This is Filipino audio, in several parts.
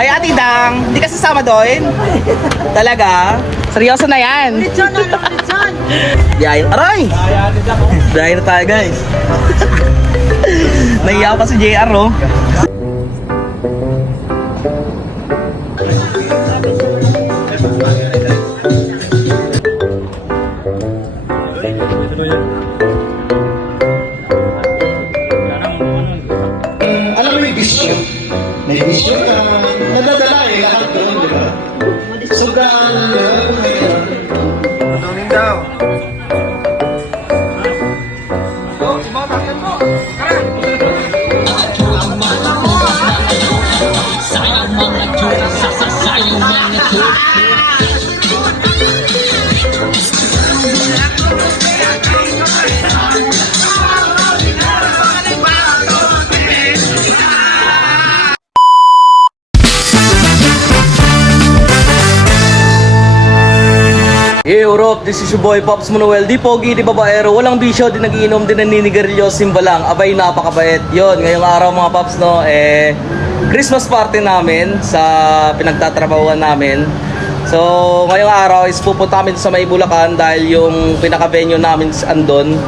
Ay, Ate Dang, hindi ka sasama doon? Talaga? Seryoso na yan? Lechon, lechon. Biyahe. Aray! Biyahe na tayo, guys. Nahiya pa si JR, oh. Alam mo yung bisyo? May bisyo na nadadala lahat doon, di ba? Sugan, tuning daw. Hey Europe, this is your boy Pops Manuel. Di pogi, di babaero, walang bisyo, di nagiinom, di naninigarilyo, simba lang. Abay, napakabait. Yun, ngayong araw mga Pops, no, Christmas party namin sa pinagtatrabahuan namin. So, ngayong araw is pupunta kami sa May Bulacan dahil yung pinaka-venue namin andon,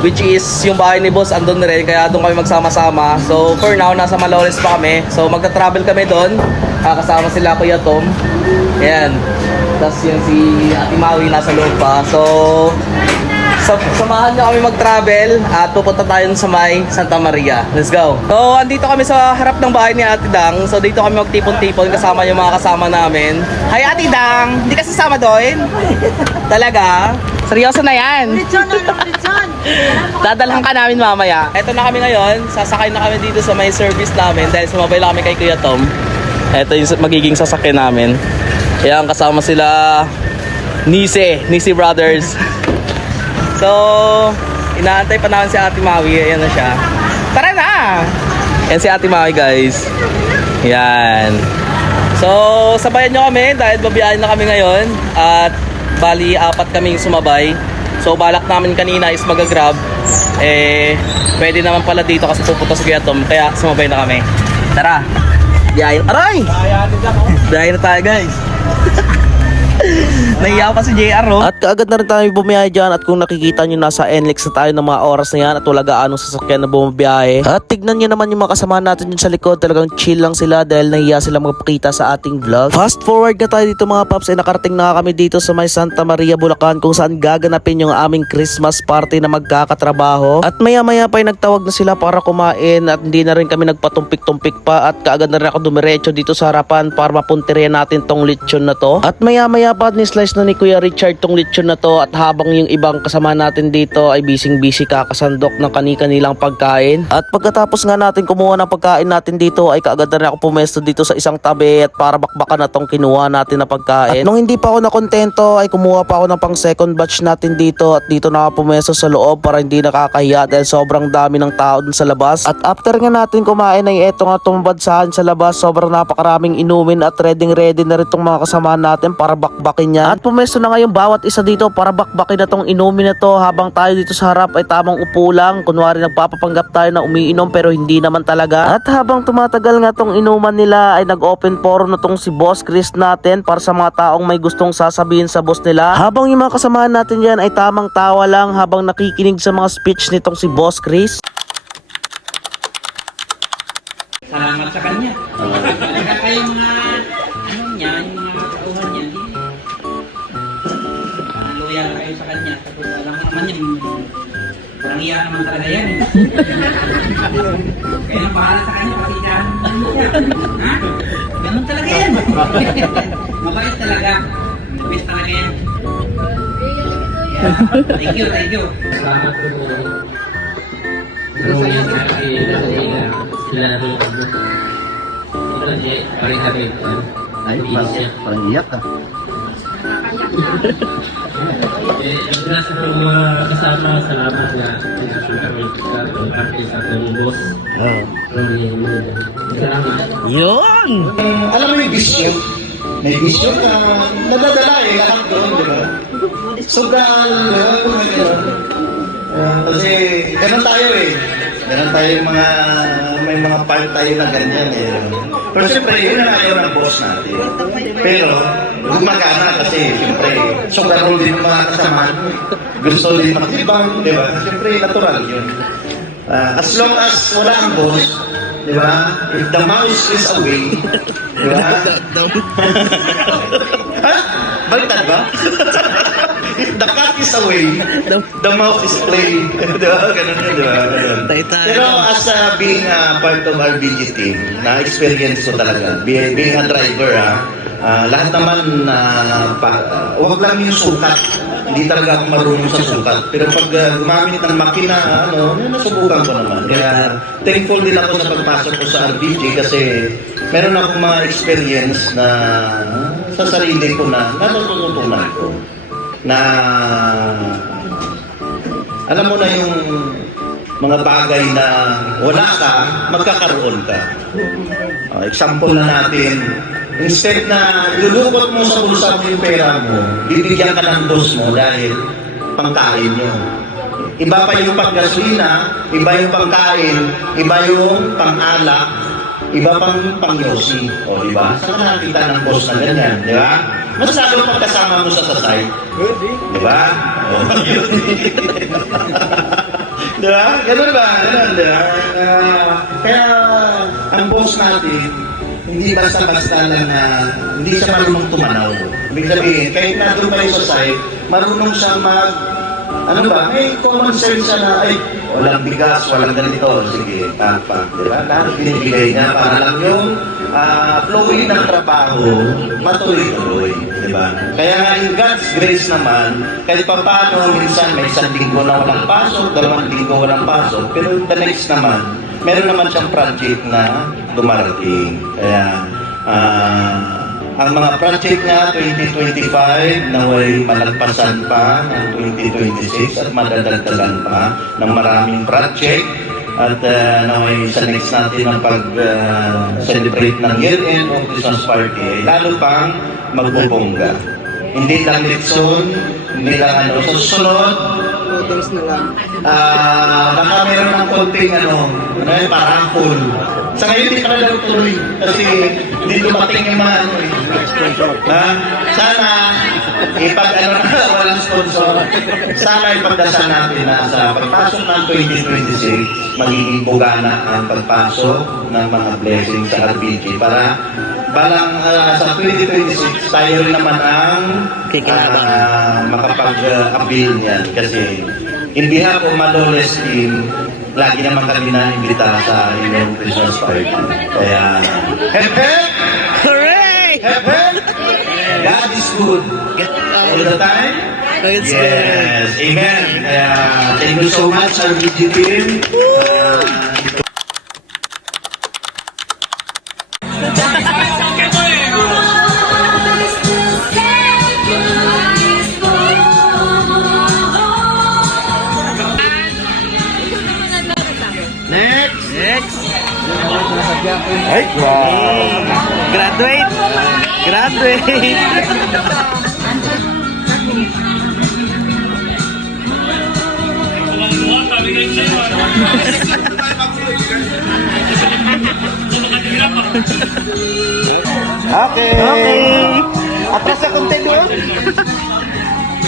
which is yung bahay ni Boss andon rin, kaya doon kami magsama-sama. So, for now, nasa Malores pa kami. So, magta-travel kami doon. Kasama sila Kuya Tom. Ayan. Tapos yung si Ate Maui nasa loob pa. So, samahan nyo kami mag-travel at pupunta tayo sa May Santa Maria. Let's go! So, andito kami sa harap ng bahay ni Ate Dang. So, dito kami magtipon-tipon kasama yung mga kasama namin. Hi Ate Dang! Hindi ka sasama doon? Talaga? Seryoso na yan? Lechon, lechon. Dadalhan ka namin mamaya. Eto na kami ngayon. Sasakay na kami dito sa may service namin dahil sumabay lang kami kay Kuya Tom. Eto yung magiging sasakyan namin. Ayan, kasama sila Nisi Brothers. So, inaantay pa namin si Ate Maui. Ayan na siya. Tara na! Ayan si Ate Maui, guys. Ayan. So, sabayan nyo kami dahil babiyahin na kami ngayon. At bali, 4 kaming sumabay. So, balak namin kanina is mag-grab. Pwede naman pala dito kasi pupunta sa Kuya Tom. Kaya sumabay na kami. Tara! Biyahe. Aray! Biyahe na tayo, guys. Nahiya pa si JR, oh. At kaagad na rin tayo bumiyahe dyan. At kung nakikita nyo, nasa NLEX na tayo ng mga oras na yan. At wala gaanong sasakyan na bumabiyahe. At tignan nyo naman yung mga kasama natin dyan sa likod. Talagang chill lang sila dahil nahiya sila magpakita sa ating vlog. Fast forward na tayo dito mga paps. Nakarating na kami dito sa May Santa Maria, Bulacan, kung saan gaganapin yung aming Christmas party na magkakatrabaho. At maya maya pa nagtawag na sila para kumain. At hindi na rin kami nagpatumpik-tumpik pa. At kaagad na rin ako dumiretso dito sa harapan para mapuntirin natin tong lechon na to. At maya maya pa ni-slice na ni Kuya Richard tong lechon na to. At habang yung ibang kasama natin dito ay busy kakasandok ng kani-kanilang pagkain. At pagkatapos nga natin kumuha ng pagkain natin dito ay kaagad na rin ako pumesto dito sa isang tabi at para bakbakan na tong kinuha natin na pagkain. At nung hindi pa ako nakontento ay kumuha pa ako ng pang second batch natin dito at dito na ako pumesto sa loob para hindi nakakahiya dahil sobrang dami ng tao dun sa labas. At after nga natin kumain ay eto nga tumabadsahan sa labas, sobrang napakaraming inumin at ready na rin tong mga kasama natin para bakbakin niya. At pumesto na ngayon bawat isa dito para bakbakin na tong inumin na to habang tayo dito sa harap ay tamang upo lang. Kunwari nagpapapanggap tayo na umiinom pero hindi naman talaga. At habang tumatagal nga tong inuman nila ay nag-open forum na tong si Boss Chris natin para sa mga taong may gustong sasabihin sa boss nila. Habang yung mga kasamahan natin dyan ay tamang tawa lang habang nakikinig sa mga speech nitong si Boss Chris. Salamat sa kanya. Talaga kayo mga ano niya, yung mga kauhan niya, loyal kayo sa kanya. Tapos alam mo naman yan, parang iya naman talaga yan. Kaya nang bahala sa kanya, pasigahan mo siya. Ha? Ganun talaga yan. Mabait talaga. Mabait talaga yan. Thank you. Salamat po. Sila rin ano. Ito Jay, paring habit. Ay, parang iyak ka. Ang nasa po kasama, salamat na pinasukan kami sa artist at ng boss. Salamat. Yun! Alam mo yung bisyo? May bisyo na nadadala lahat doon, di ba? Sugan, kasi ganun tayo Meron tayong may mga part tayo na ganyan eh. Pero siyempre, yun ang ayaw ng boss natin. Pero, gumagana kasi, siyempre, sobrang din ng mga kasama. Gusto din maglibang, di ba? Siyempre, natural yun. As long as wala ang boss, di ba? If the mouse is away, di ba? Ha? Baliktad ba? If the cat is away, the mouse is playing. Di ba? Ganun yun, di ba? Ganun. Pero as being part of our BG team, na-experience ko talaga. Being a driver, lahat naman, huwag lang yung sukat. Hindi talaga ako marunong sa sukat. Pero pag gumamit ng makina, nasubukan ko naman. Kaya thankful din ako sa pagpasok ko sa RBG kasi meron akong mga experience na sa sarili ko na natututunan ko. Na alam mo na yung mga bagay na wala ka, magkakaroon ka. Example na natin, instead na ilulukot mo sa bulsa mo yung pera mo, bibigyan ka ng boss mo dahil pangkain nyo. Iba pa yung panggasolina, iba yung pangkain, iba yung pangalak, iba pang pangyosi. O, di ba? Saan ka nakita ng boss na ganyan, di ba? Mas lalo pagkasama mo sa sasay. Di ba? O, di ba? Ganun ba? Ganun, di ba? Kaya, ang boss natin, hindi basta-basta lang na hindi siya marunong tumanaw. Ibig sabihin, kahit na doon kayo sa site, marunong siya may common sense siya na, walang bigas, walang ganito. Sige, tapak, di ba? Lahat binibigay niya para lang yung flowing ng trabaho, matuloy-tuloy, di ba? Kaya nga, in God's grace naman, kahit pa paano, minsan may 1 linggo na walang pasok, 2 linggo walang pasok, pero the next naman, meron naman siyang project na dumarating. Kaya, ang mga project na 2025 naway malagpasan pa ng 2026 at madadagdagan pa ng maraming project at naway sa next natin ang pag-celebrate ng year-end o Christmas party ay lalo pang magbubongga. Hindi lang Litson, hindi lang sa susunod, baka meron ng konting parangkol. Sa ngayon, hindi pa lang tuloy kasi hindi dumating yung mga sana, walang sponsor. Sana ipagdasal natin na sa pagpasok ng 2026, magiging bugana ang pagpasok ng mga blessings sa RBG para balang sa 2026 tayo rin naman ang makapag-avail niyan kasi in behalf of Maloles team, lagi naman kami na-imbita sa inyong Christmas party. Kaya, hep hep! Hooray! Hep hep! God is good. All the time? Yes. Amen. Kaya, thank you so much, RBG team. Next! Ay, wow! Graduate! Okay. Atras sa konti doon.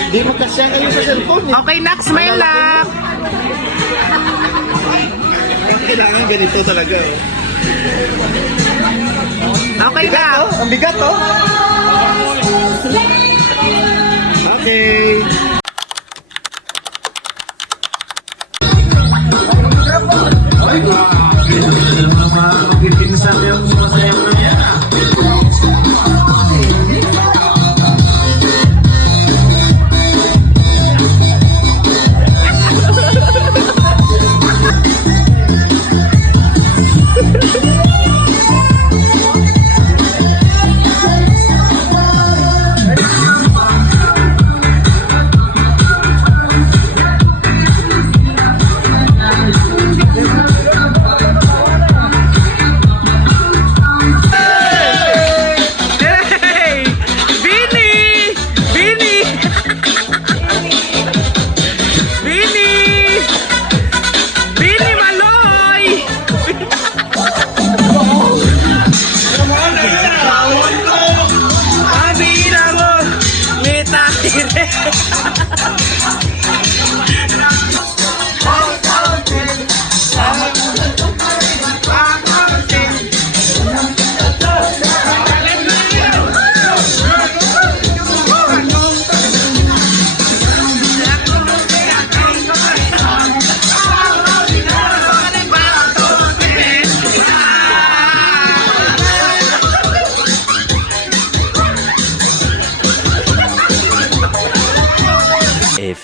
Di mo kasya kayo sa cellphone. Okay, next, smile lang! Kailangan ganito talaga. Okay ka! Ang bigat, oh. Okay.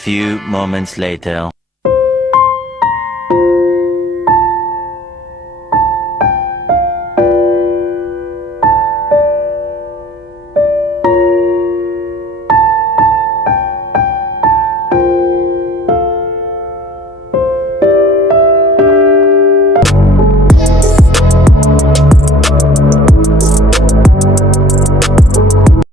few moments later.